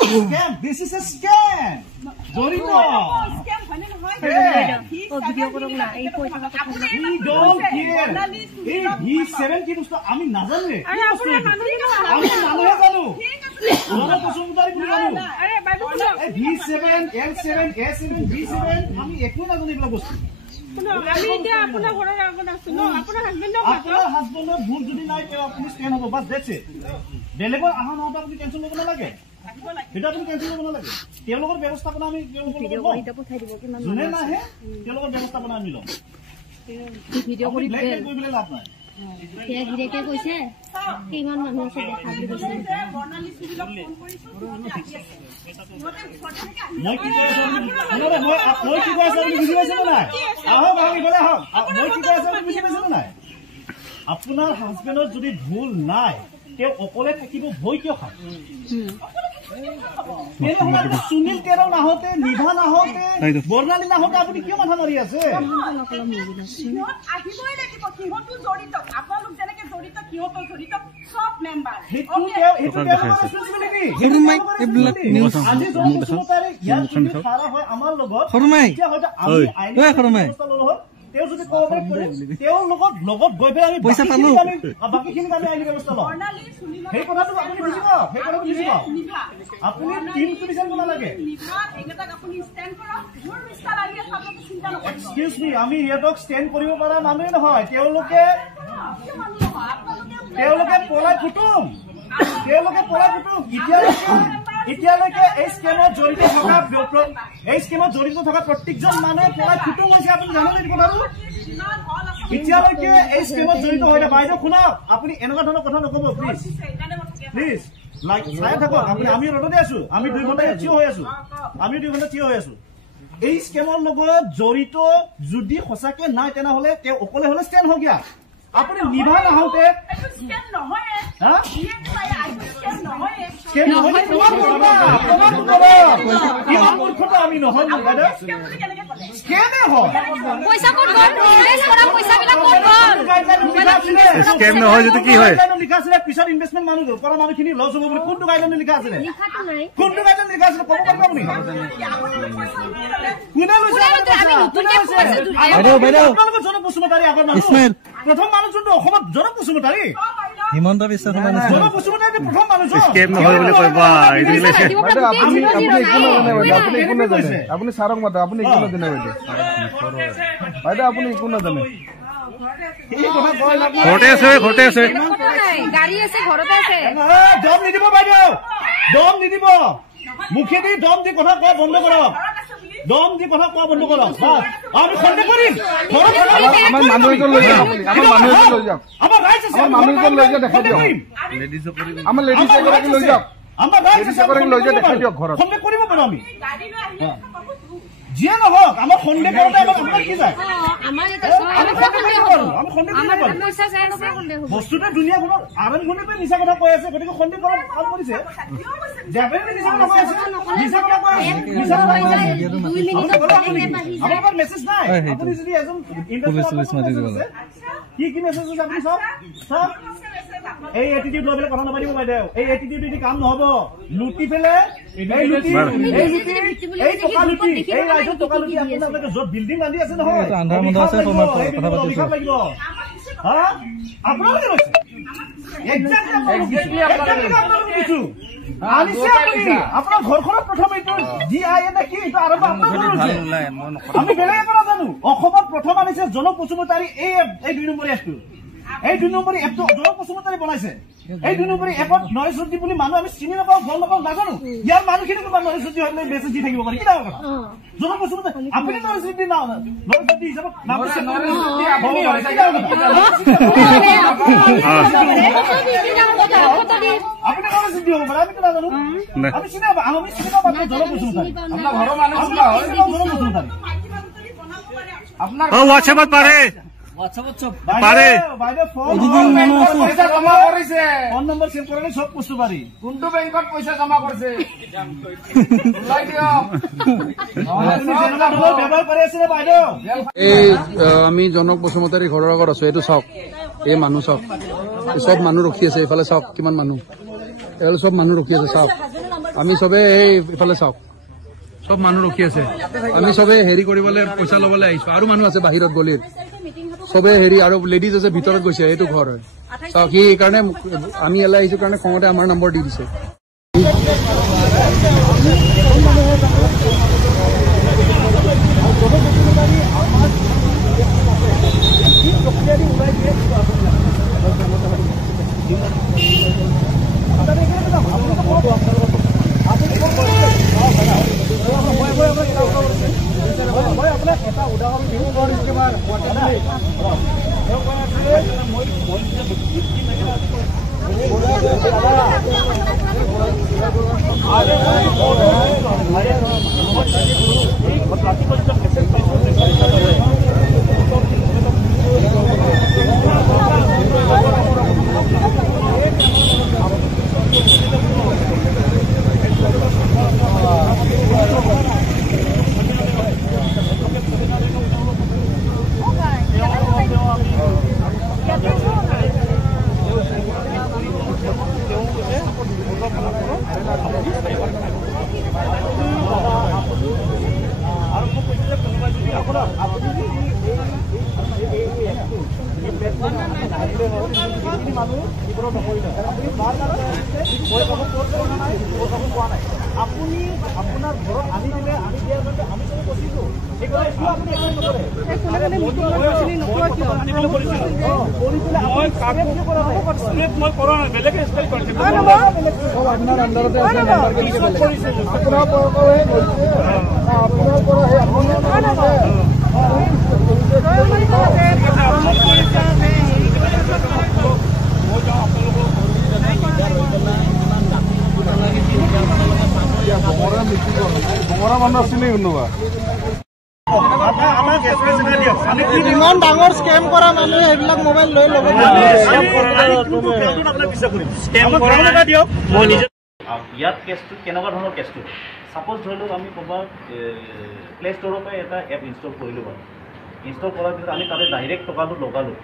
Scam. This is a scam. Dorito. Scam bhane hoy. Video korok na. Ei poisa ta We don't care. Ei V7 ki dosto ami na jane. Are apuna manui na. Ami nanuhe janu. Jona kusumudari kori janu. Are babu kulo. Ei V7, L7, A7, V7 ami ekoi na jani ebla bostu. আমি এতিয়া আপোনাৰ ঘৰৰ আগত আছো ন আপোনাৰ হাজবেণ্ডক আপোনাৰ হাজবেণ্ডৰ ভুল যদি নাই তে আপুনি স্টেন হ'ব বাস দেখছে বেলেগৰ আহা নহতে আপুনি টেনচন ল'ব নালাগে এটা আপুনি টেনচন ল'ব নালাগে তেওঁলোকৰ ব্যৱস্থাপনা আমি ভিডিও কৰি এটা পঠাই দিব কিমান জুনে নাহে তেওঁলোকৰ ব্যৱস্থাপনা আমি ল'ম ভিডিও কৰি ব্লেক কৰিবলৈ লাভ নাই কে গিৰেকে কৈছে কিমান মানুহ আছে দেখা বুলি কৈছে বৰ্ণালী সুবিলক ফোন কৰিছো মই কি কৈ আছো মই কি কৈ আছো বুজি পাইছে নে নাই আহক আহক ইফালে আহক মই কি কৈ আছো বুজি পাইছে নে নাই আপোনাৰ হাজবেণ্ডৰ যদি ভুল নাই তেওঁ অকলে থাকিব ভয় কিয় খায় সুনীল কেৰ নাহতে নিভা নাহতে বৰ্ণালী নাহতে আপুনি কিয় মাথা মাৰি আছে আহিবই লাগিব কিহতো জড়িত আপোনালোক যেনেকে জড়িত কিহতো জড়িত সব মেম্বাৰ আজি জনপ্ৰতিনিধিতাৰে ইয়াত খাৰা হয় আমাৰ লগত এতিয়া হয়তো আমি তেওঁ যদি কোঅপাৰেট কৰে তেওঁৰ লগত গৈ পেলাই আমি পইচা পালো বাকিখিনি আমি আইনী ব্যৱস্থা লওঁ সেই কথাটো আপুনি বুজিব সেই কথাটো বুজিব আপুনি টিমটো বিচাৰিব নালাগে এক্সকিউজ মি আমি সিহঁতক ষ্টেণ্ড কৰিব পৰা মানুহে নহয় তেওঁলোকে পলাই ফুটুম এতিয়ালৈকে এই স্কেমত জড়িত থকা প্ৰত্যেকজন মানুহে পলাই ফুটুম হৈছে আপুনি জানে নেকি কথাটো এতিয়ালৈকে এই স্কেমত জড়িত হয় বাইদেউ শুনক আপুনি এনেকুৱা ধৰণৰ কথা নকব প্লিজ লাইক চাই থাকক আপুনি আমি ৰদতে আছো আমি 2 ঘণ্টা থিয় হৈ আছো এই স্কেমৰ লগত জড়িত যদি সঁচাকে নাই তেনেহলে তেওঁ অকলে হলে ষ্টেণ্ড হৈ গিয়া আপুনি নিভা নাহতে আমি নহয় পিছত ইনভেষ্টমেন্ট মানুহ কৰা মানুহখিনি লছ হ'ব বুলি কোনটো গাইডলাইন লিখা আছিলে কোনটো গাইডলাইন লিখা আছিলে ক'ব পাৰিব আপুনি আপোনালোকৰ জন বসুমতাৰী আগৰ মানুহ প্ৰথম মানুহ যোনটো অসমত জন বসুমতাৰী হিমন্ত বিশ্ব শৰ্মা জন বসুমতাৰী প্ৰথম মানুহ স্কেম নহয় বুলি কবা আপুনি সাৰক মাতা আপুনি একো নাজানে বাইদেউ আপুনি একো নাজানে ঘৰতে আছে গাড়ী আছে ঘৰতে আছে দম নিদিব বাইদেউ দম নিদিব মুখেদি দম দি কথা কোৱা বন্ধ কৰক দম দি কথা কোৱা বন্ধ কৰক আমি সন্দেহ কৰিম আমাৰ মানুহক লৈ যাওক আমাৰ ৰাইজ আছে আমাৰ মানুহক লৈ যাওক দেখাই দিয়ক আমাৰ লেডিজ এগৰাকী লৈ যাওক আমাৰ ৰাইজ আছে লৈ যাওক দেখাই দিয়ক ঘৰত সন্দেহ কৰিব পাৰো আমি যিয়ে নহওক আমাৰ সন্দেহ কৰোঁতে আমাৰ কি যায় বস্তুটো দুনিয়াখনত আৰম্ভণিৰ পৰা মিছা কথা কৈ আছে গতিকে সন্দেহ কৰাৰ কাম কৰিছে আপোনাৰ মেছেজ নাই আপুনি যদি এজন কি মেছেজ আছে আপুনি চাওক এই এটিটিউড লৈ পেলাই কথা নাপাতিব বাইদেউ এই এটিটিউড যদি কাম নহব লুটি পেলাই এই টকা লুটি এই ৰাইজৰ টকা লুটি আপোনালোকে য'ত বিল্ডিং বান্ধি আছে নহয় লাগিব আপোনালোকে লৈছে আপোনাৰ ঘৰখনত প্ৰথম এইটো GIA নে কি এইটো আৰম্ভ আমি বেলেগে পৰা জানো অসমত প্ৰথম আনিছে জন বসুমতাৰী এই 2 নম্বৰী এপটো এই 2 নম্বৰী এপটো জন বসুমতাৰী বনাইছে এই 2 নম্বৰী এপত নৰেশ জ্যোতি বুলি মানুহ আমি চিনি নাপাওঁ গম নাপাওঁ নাজানো ইয়াৰ মানুহখিনি তোমাৰ নৰেশ জ্যোতি হৈ মেছেজ দি থাকিব পাৰে কি ডাঙৰ কথা জন বসুমতাৰী আপুনি নৰেশ জ্যোতি হিচাপত আপুনি নৰেশ জ্যোতি হ'ব পাৰে আমি কি নাজানো আমি চিনি নাপাওঁ আমি চিনি নাপাওঁ জন বসুমতাৰী আপোনাৰ ঘৰৰ মানুহ আপোনাৰ হোৱাটছএপত পাৰে পাৰে। বাইদেউ ফোন পইচা জমা কৰিছে ফোন নম্বৰ চেভ কৰিলে চব বস্তু পাৰি কোনটো বেংকত পইচা জমা কৰিছে ওলাই দিয়ক ব্যৱহাৰ কৰি আছিলে বাইদেউ এই আমি জনক বসুমতাৰী ঘৰৰ আগত আছো এইটো চাওক এই মানুহ চাওক চব মানুহ ৰখি আছে এইফালে চাওক কিমান মানুহ এফালে চব মানুহ ৰখি আছে চাওক আমি চবে এই ইফালে চাওক চব মানুহ ৰখি আছে আমি চবে হেৰি কৰিবলৈ পইচা ল'বলৈ আহিছো আৰু মানুহ আছে বাহিৰত গলিৰ চবে হেৰি আৰু লেডিজ আছে ভিতৰত গৈছে এইটো ঘৰ হয় চাওক সি সেইকাৰণে আমি এলাই আহিছো কাৰণে খঙতে আমাৰ নম্বৰ দি দিছে আপুনি আপোনাৰ ঘৰত আনি দিলে আনি দিয়াৰ কাৰণে আমি চবে বচিছো বঙৰা মানুহ আছিলে কোনোবা ইমান ডাঙৰ স্কেম কৰা মানুহে এইবিলাক মোবাইল লৈ ল'ব ইয়াত কেছটো কেনেকুৱা ধৰণৰ কেছটো ছাপ'জ ধৰি লওক আমি ক'ৰবাত প্লে ষ্ট'ৰৰ পৰা এটা এপ ইনষ্টল কৰিলোঁ বাৰু ইনষ্টল কৰাৰ পিছত আমি তাতে ডাইৰেক্ট টকাটো লগালোঁ